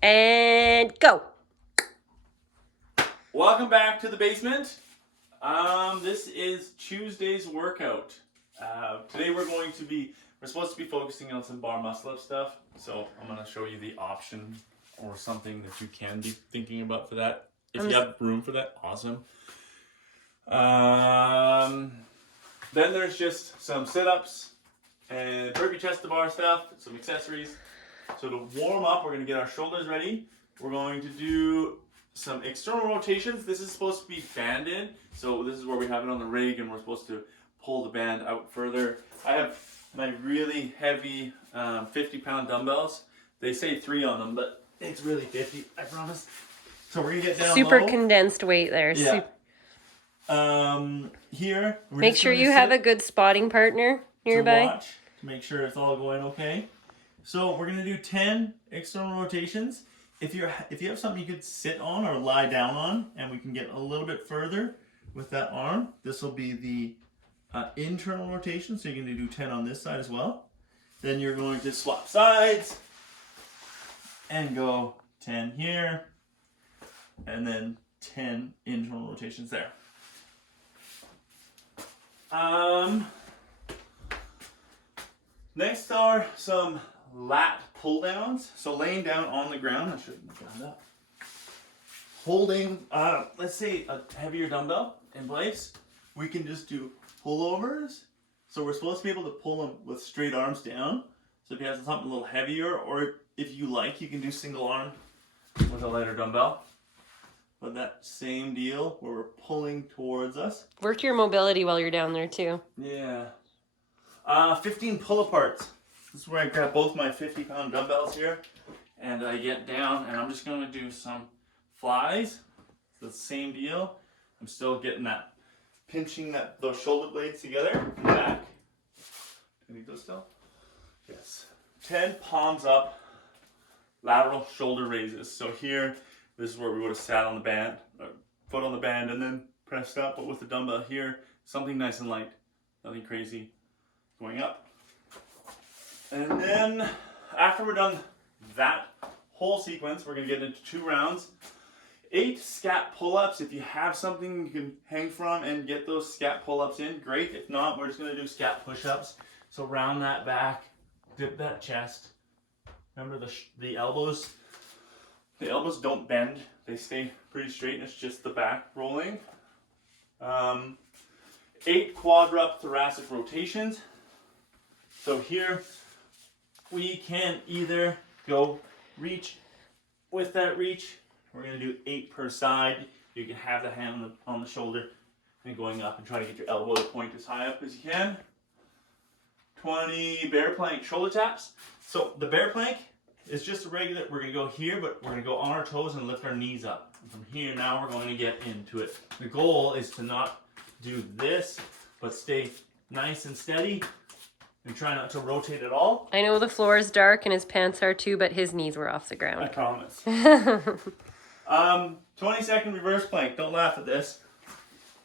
And go. Welcome back to the basement. This is Tuesday's workout. Today we're supposed to be focusing on some bar muscle up stuff. So I'm going to show you the option or something that you can be thinking about for that. If you have room for that, awesome. Then there's just some sit-ups and burpee chest to bar stuff, some accessories. So to warm up, we're going to get our shoulders ready. We're going to do some external rotations. This is supposed to be banded. So this is where we have it on the rig and we're supposed to pull the band out further. I have my really heavy 50-pound dumbbells. They say 3 on them, but it's really 50, I promise. So we're going to get down Super low. condensed weight there. Yeah. Here, Make sure you have a good spotting partner nearby. To watch, to make sure it's all going okay. So we're gonna do 10 external rotations. If you have something you could sit on or lie down on, and we can get a little bit further with that arm, this will be the internal rotation. So you're gonna do 10 on this side as well. Then you're going to swap sides and go 10 here, and then 10 internal rotations there. Next are some lat pull downs. So laying down on the ground, I should have done that. Holding, let's say a heavier dumbbell in place, we can just do pullovers. So we're supposed to be able to pull them with straight arms down. So if you have something a little heavier, or if you like, you can do single arm with a lighter dumbbell. But that same deal where we're pulling towards us. Work your mobility while you're down there too. Yeah. 15 pull aparts. This is where I grab both my 50-pound dumbbells here and I get down and I'm just going to do some flies. It's the same deal. I'm still getting that, pinching those shoulder blades together in the back. Can you do those still? Yes. 10 palms up, lateral shoulder raises. So here, this is where we would have sat on the band, or foot on the band, and then pressed up, but with the dumbbell here, something nice and light, nothing crazy. Going up. And then, after we're done that whole sequence, we're going to get into 2 rounds. 8 scat pull-ups. If you have something you can hang from and get those scat pull-ups in, great. If not, we're just going to do scat push-ups. So round that back, dip that chest. Remember the elbows? The elbows don't bend, they stay pretty straight, and it's just the back rolling. 8 quadrupt thoracic rotations. So here we can either go reach with that reach. We're going to do 8 per side. You can have the hand on the shoulder and going up and try to get your elbow to point as high up as you can. 20 bear plank shoulder taps. So the bear plank is just a regular, we're going to go here, but we're going to go on our toes and lift our knees up. And from here, now we're going to get into it. The goal is to not do this, but stay nice and steady and try not to rotate at all. I know the floor is dark and his pants are too, but his knees were off the ground. I promise. 20-second reverse plank. Don't laugh at this.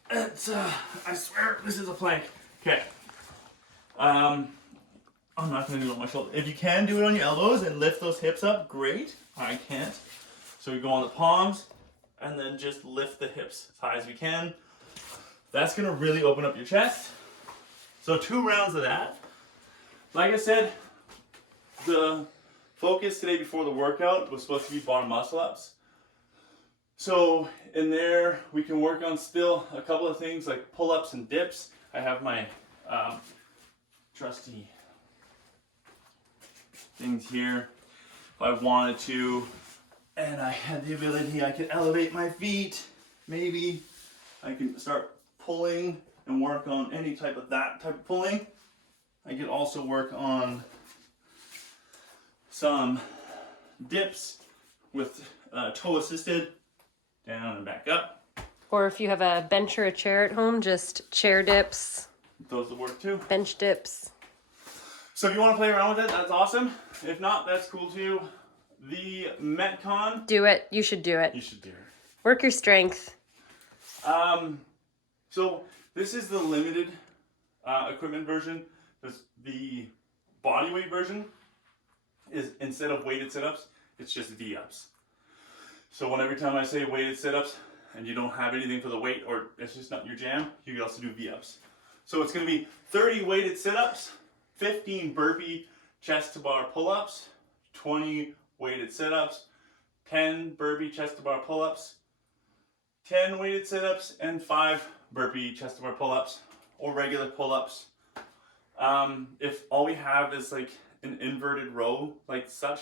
It's, I swear, this is a plank. Okay. I'm not going to do it on my shoulder. If you can do it on your elbows and lift those hips up, great. I can't. So we go on the palms and then just lift the hips as high as we can. That's going to really open up your chest. So 2 rounds of that. Like I said, the focus today before the workout was supposed to be bar muscle ups. So in there, we can work on still a couple of things like pull-ups and dips. I have my trusty things here. If I wanted to, and I had the ability, I could elevate my feet. Maybe I can start pulling and work on any type of pulling. I could also work on some dips with toe assisted, down and back up. Or if you have a bench or a chair at home, just chair dips. Those will work too. Bench dips. So if you want to play around with it, that's awesome. If not, that's cool too. The Metcon. Do it. You should do it. You should do it. Work your strength. So this is the limited equipment version. The body weight version is, instead of weighted sit-ups, It's just V-ups. So every time I say weighted sit-ups and you don't have anything for the weight or it's just not your jam, you can also do V-ups. So it's going to be 30 weighted sit-ups, 15 burpee chest to bar pull-ups, 20 weighted sit-ups, 10 burpee chest to bar pull-ups, 10 weighted sit-ups, and 5 burpee chest to bar pull-ups or regular pull-ups. If all we have is like an inverted row like such,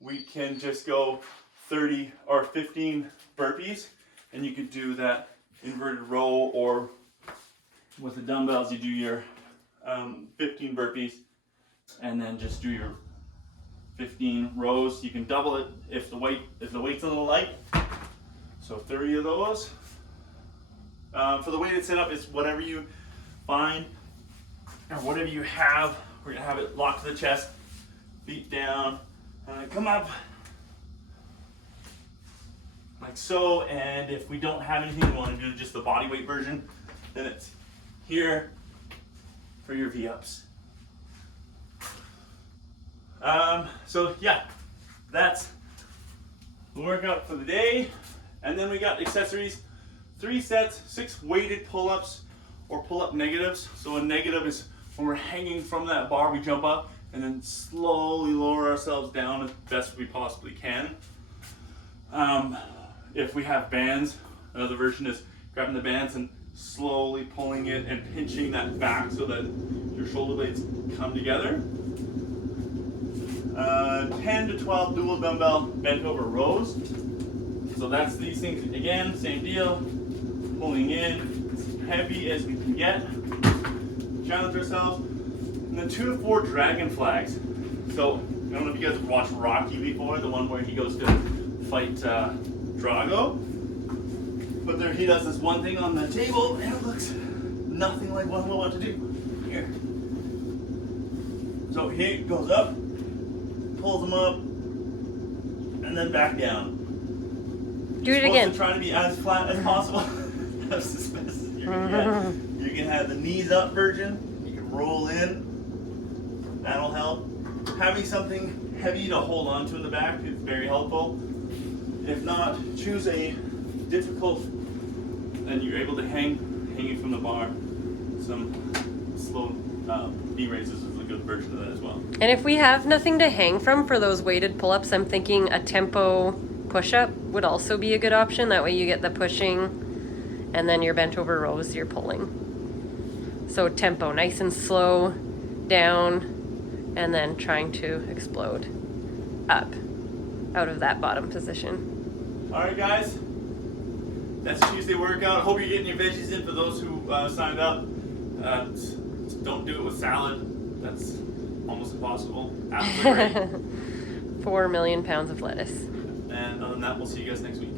we can just go 30 or 15 burpees, and you could do that inverted row, or with the dumbbells you do your 15 burpees and then just do your 15 rows. You can double it if the weight's a little light. So 30 of those. For the weighted sit-up, it's whatever you find or whatever you have. We're gonna have it locked to the chest, feet down, come up like so. And if we don't have anything, we want to do just the body weight version, then it's here for your V-ups. So yeah, that's the workout for the day. And then we got accessories, 3 sets, 6 weighted pull-ups or pull-up negatives. So a negative is when we're hanging from that bar, we jump up and then slowly lower ourselves down as best we possibly can. If we have bands, another version is grabbing the bands and slowly pulling it and pinching that back so that your shoulder blades come together. 10 to 12 dual dumbbell bent over rows. So that's these things again, same deal. Pulling in as heavy as we can get. Challenge ourselves. And then 2 to 4 dragon flags. So I don't know if you guys have watched Rocky before, the one where he goes to fight Drago. But there he does this one thing on the table and it looks nothing like what I'm about to do. Here. So he goes up, pulls them up, and then back down. Do it again. To try to be as flat as possible. That's as best as you can get. You can have the knees up version. You can roll in. That'll help. Having something heavy to hold on to in the back is very helpful. If not, choose a difficult, and you're able to hanging from the bar. Some slow knee raises is a good version of that as well. And if we have nothing to hang from for those weighted pull-ups, I'm thinking a tempo push-up would also be a good option. That way you get the pushing and then your bent over rows you're pulling. So tempo, nice and slow, down, and then trying to explode up out of that bottom position. All right, guys. That's Tuesday workout. Hope you're getting your veggies in for those who signed up. Don't do it with salad. That's almost impossible. Apples are great. 4 million pounds of lettuce. And other than that, we'll see you guys next week.